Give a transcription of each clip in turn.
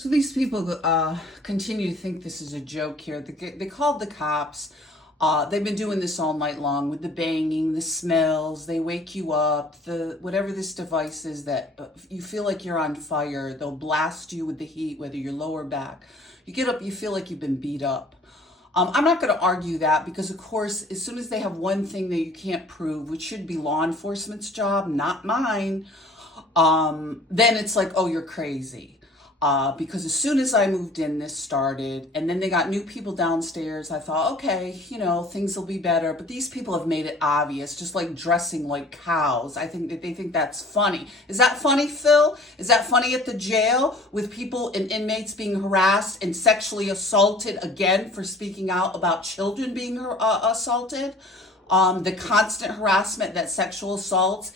So these people continue to think this is a joke here. They called the cops. They've been doing this all night long with the banging, the smells. They wake you up. The whatever this device is that you feel like you're on fire. They'll blast you with the heat, whether you're low or back. You get up, you feel like you've been beat up. I'm not going to argue that because, of course, as soon as they have one thing that you can't prove, which should be law enforcement's job, not mine, then it's like, oh, you're crazy. Because as soon as I moved in, this started, and then they got new people downstairs. I thought, okay, things will be better. But these people have made it obvious, just like dressing like cows. I think that they think that's funny. Is that funny, Phil? Is that funny at the jail with people and inmates being harassed and sexually assaulted again for speaking out about children being assaulted? The constant harassment that sexual assaults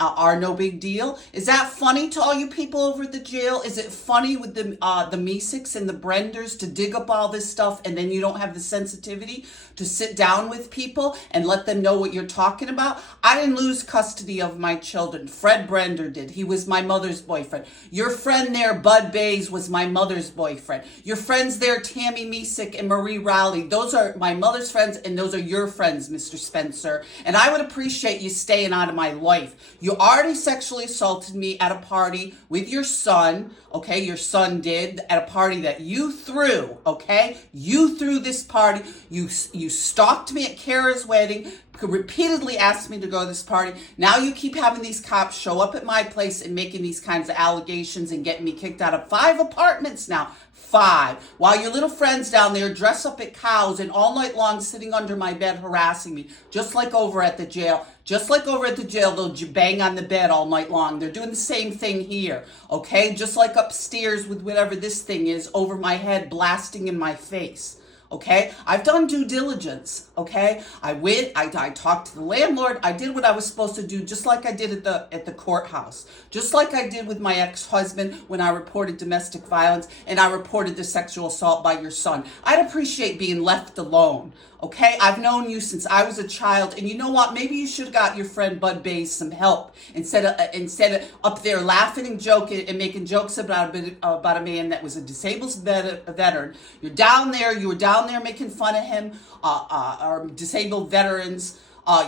are no big deal. Is that funny to all you people over at the jail? Is it funny with the Meesiks and the Brenders to dig up all this stuff and then you don't have the sensitivity to sit down with people and let them know what you're talking about? I didn't lose custody of my children. Fred Brender did. He was my mother's boyfriend. Your friend there, Bud Bays, was my mother's boyfriend. Your friends there, Tammy Meesik and Marie Rowley, those are my mother's friends and those are your friends, Mr. Spencer, and I would appreciate you staying out of my life. You already sexually assaulted me at a party with your son, okay? Your son did at a party that you threw, okay? You threw this party. You stalked me at Kara's wedding, repeatedly asked me to go to this party. Now you keep having these cops show up at my place and making these kinds of allegations and getting me kicked out of 5 apartments now. 5. While your little friends down there dress up at cows and all night long sitting under my bed harassing me, just like over at the jail. Just like over at the jail, they'll bang on the bed all night long. They're doing the same thing here, okay? Just like upstairs with whatever this thing is over my head, blasting in my face. Okay, I've done due diligence. Okay, I went, I talked to the landlord. I did what I was supposed to do, just like I did at the courthouse, just like I did with my ex-husband when I reported domestic violence and I reported the sexual assault by your son. I'd appreciate being left alone. Okay, I've known you since I was a child, and you know what? Maybe you should have got your friend Bud Bays some help instead of up there laughing and joking and making jokes about a man that was a disabled veteran. You were down there making fun of him, or disabled veterans.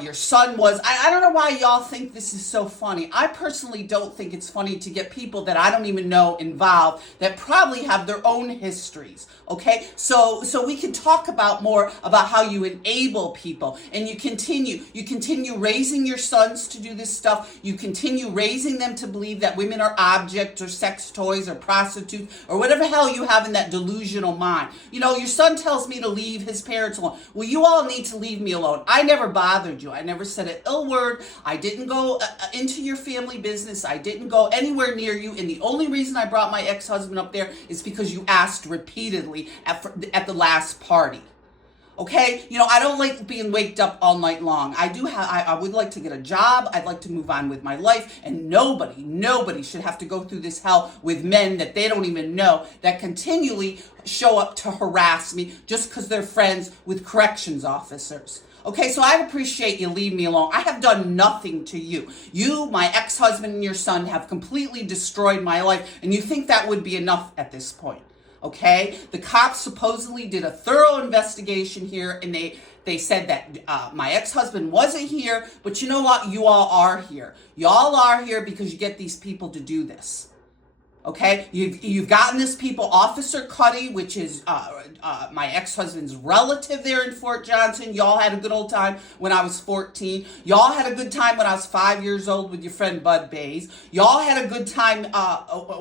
Your son was. I don't know why y'all think this is so funny. I personally don't think it's funny to get people that I don't even know involved that probably have their own histories. Okay, so we can talk about more about how you enable people, and you continue raising your sons to do this stuff. You continue raising them to believe that women are objects or sex toys or prostitutes or whatever hell you have in that delusional mind. Your son tells me to leave his parents alone. Well, you all need to leave me alone. I never bothered you. I never said an ill word. I didn't go into your family business. I didn't go anywhere near you. And the only reason I brought my ex-husband up there is because you asked repeatedly at the last party. Okay, I don't like being waked up all night long. I would like to get a job. I'd like to move on with my life. And nobody should have to go through this hell with men that they don't even know that continually show up to harass me just because they're friends with corrections officers. Okay, so I'd appreciate you leave me alone. I have done nothing to you. You, my ex-husband, and your son have completely destroyed my life, and you think that would be enough at this point. Okay, the cops supposedly did a thorough investigation here, and they said that my ex-husband wasn't here, but you know what? You all are here. Y'all are here because you get these people to do this. Okay, you've gotten this people, Officer Cuddy, which is my ex-husband's relative there in Fort Johnson. Y'all had a good old time when I was 14. Y'all had a good time when I was 5 years old with your friend Bud Bays. Y'all had a good time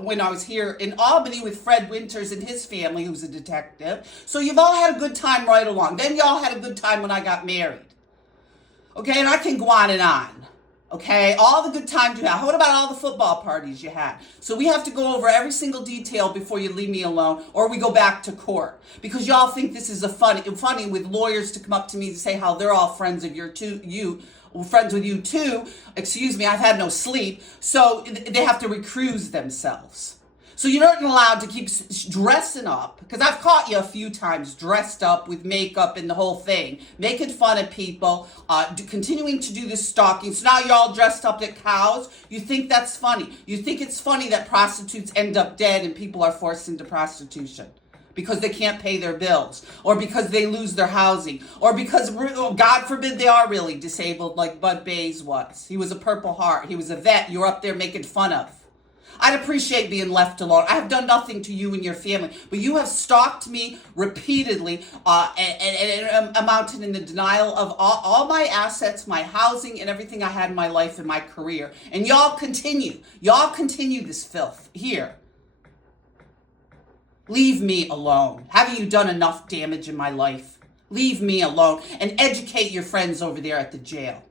when I was here in Albany with Fred Winters and his family, who's a detective. So you've all had a good time right along. Then y'all had a good time when I got married. Okay, and I can go on and on. Okay, all the good times you had. What about all the football parties you had? So we have to go over every single detail before you leave me alone, or we go back to court. Because y'all think this is funny with lawyers to come up to me to say how they're all friends of friends with you too. Excuse me, I've had no sleep. So they have to recuse themselves. So you're not allowed to keep dressing up, because I've caught you a few times dressed up with makeup and the whole thing, making fun of people, continuing to do the stalking. So now you're all dressed up like cows. You think that's funny. You think it's funny that prostitutes end up dead and people are forced into prostitution because they can't pay their bills, or because they lose their housing, or because, God forbid, they are really disabled like Bud Bays was. He was a Purple Heart. He was a vet you're up there making fun of. I'd appreciate being left alone. I have done nothing to you and your family, but you have stalked me repeatedly and amounted in the denial of all my assets, my housing, and everything I had in my life and my career. And y'all continue. Y'all continue this filth here. Leave me alone. Haven't you done enough damage in my life? Leave me alone and educate your friends over there at the jail.